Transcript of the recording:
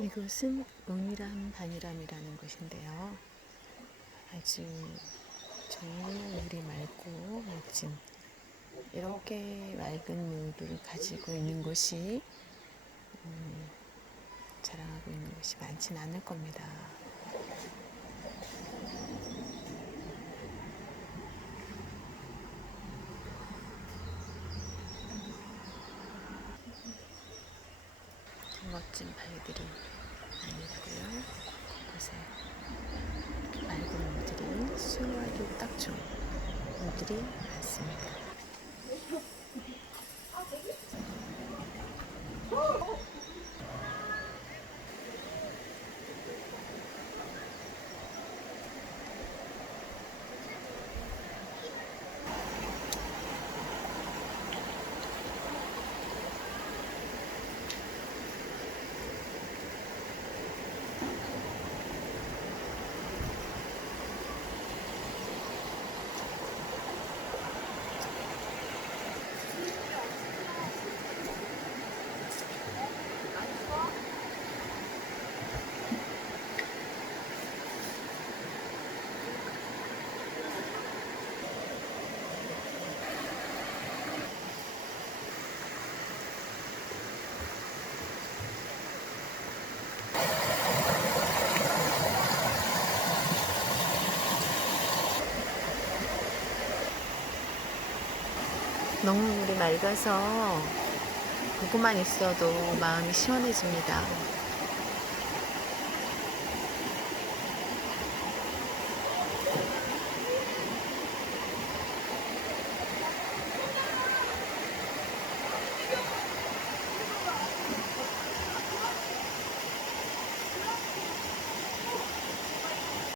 이곳은 웅이람 반이람이라는 곳인데요. 아주 정말 물이 맑고 멋진 이렇게 맑은 물을 가지고 있는 곳이 자랑하고 있는 곳이 많지는 않을 겁니다. 멋진 바위들이 많이 있고요. 곳곳에 이렇게 맑은 물들이 수영하기 딱 좋은 물들이 많습니다. 너무 물이 맑아서 보고만 있어도 마음이 시원해집니다.